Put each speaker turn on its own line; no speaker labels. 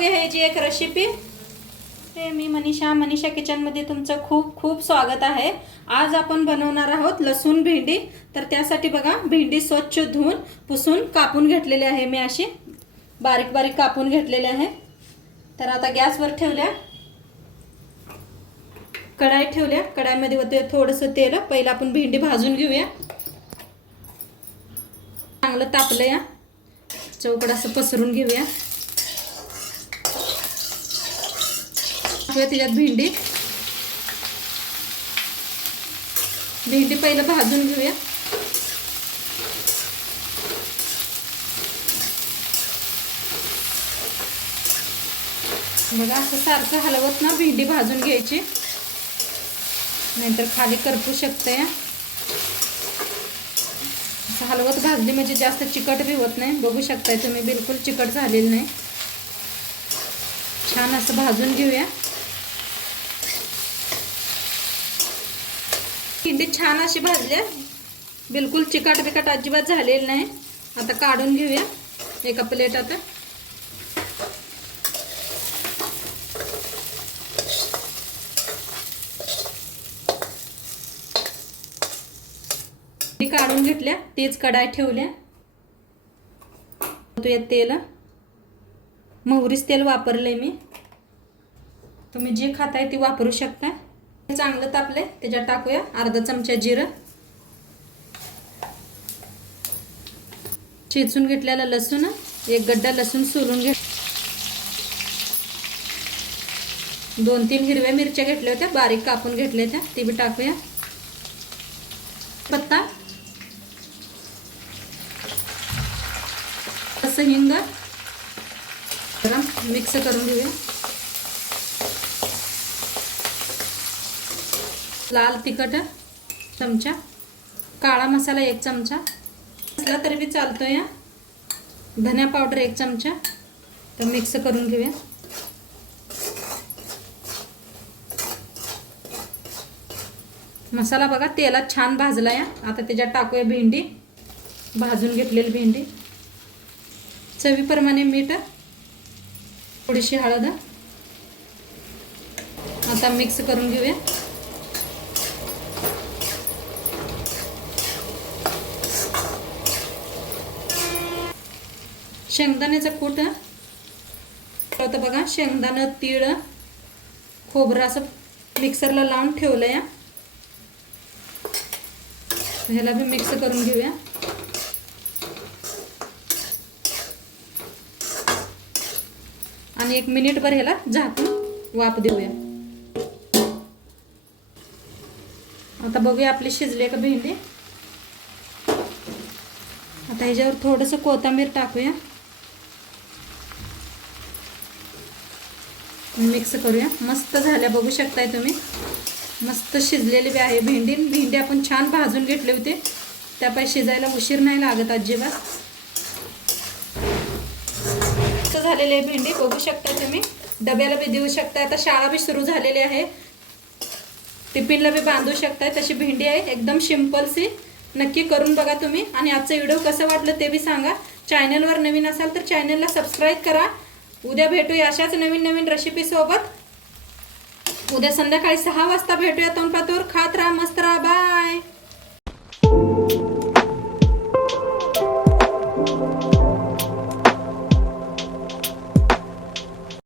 बघूया ह्याची एक रेसिपी हे मी मनीषा मनीषा किचनमध्ये तुमचं खूप खूप स्वागत आहे. आज आपण बनवणार आहोत लसूण भेंडी. तर त्यासाठी बघा भेंडी स्वच्छ धुवून पुसून कापून घेतलेली आहे मी अशी. बारीक बारीक कापून घेतलेली आहे. तर आता गॅसवर ठेवल्या. कढाई ठेवल्या. कढाईमध्ये होते थोडंसं तेल. पहिलं आपण भेंडी भाजून घेऊया. चांगलं तापलं या. चौकड असं पसरून घेऊया. त्याच्यात भेंडी. भेंडी पहिलं भाजून घेऊया. बघा असं सारखं हलवत ना भेंडी भाजून घ्यायची. नाहीतर खाली करपू शकते असं हलवत भाजली म्हणजे जास्त चिकट बी होत नाही. बघू शकताय तुम्ही बिलकुल चिकट झालेलं नाही. छान असं भाजून घेऊया. किंडी छान अशी भाजल्या बिलकुल चिकट बिकट अजिबात झालेली नाही. आता काढून घेऊया. एका प्लेटात ती काढून घेतल्या. तेच कढाई ठेवल्या. यात तेल. मोहरीच तेल वापरलंय मी. तुम्ही जे खाताय ते वापरू शकता. चांगलं तापलंय. त्याच्यात टाकूया. अर्धा चमचा जिरं. चेचून घेतलेला लसूण. एक गड्डा लसूण सोलून घे. दोन तीन हिरव्या मिरच्या घेतल्या होत्या. बारीक कापून घेतल्या होत्या ते बी टाकूया. पत्ता. असं हिंग. गरम. मिक्स करून घेऊया. लाल तिखट चमचा. काळा मसाला एक चमचा. असला तरी बी चालतो या धन्या पावडर एक चमचा. तर मिक्स करून घेऊया. मसाला बघा तेलात छान भाजला या आता त्याच्यात टाकूया भेंडी. भाजून घेतलेली भेंडी. चवीप्रमाणे मीठ थोडीशी हळद आता मिक्स करून घेऊया. शेंगदाण्याचं कूट होतं बघा शेंगदाणं तीळ खोबरं असं मिक्सरला लावून ठेवलं या ह्याला बी मिक्स करून घेऊया. आणि एक मिनिटभर ह्याला झाकून वाफ देऊया. आता बघूया आपली शिजली का भेंडी. आता ह्याच्यावर थोडंसं कोथिंबीर टाकूया. मिक्स करूया. मस्त झाल्या. बघू शकताय तुम्ही. मस्त शिजलेली बी आहे भेंडी. भेंडी आपण छान भाजून घेतले होते. त्यापाई शिजायला उशीर नाही लागत अजिबात. मस्त झालेली आहे भेंडी. बघू शकता तुम्ही. डब्याला बी देऊ शकता आता शाळा बी सुरू झालेली आहे. टिफिनला बी बांधू शकताय. तशी भेंडी आहे. एकदम सिम्पलसी नक्की करून बघा तुम्ही. आणि आजचं व्हिडिओ कसं वाटलं ते बी सांगा. चॅनलवर नवीन असाल तर चॅनलला सबस्क्राईब करा. उद्या भेटूया अशाच नवीन नवीन रेसिपी सोबत. उद्या संध्याकाळी सहा वाजता भेटूया तोंडपातूर. खात राहा मस्त राहा. बाय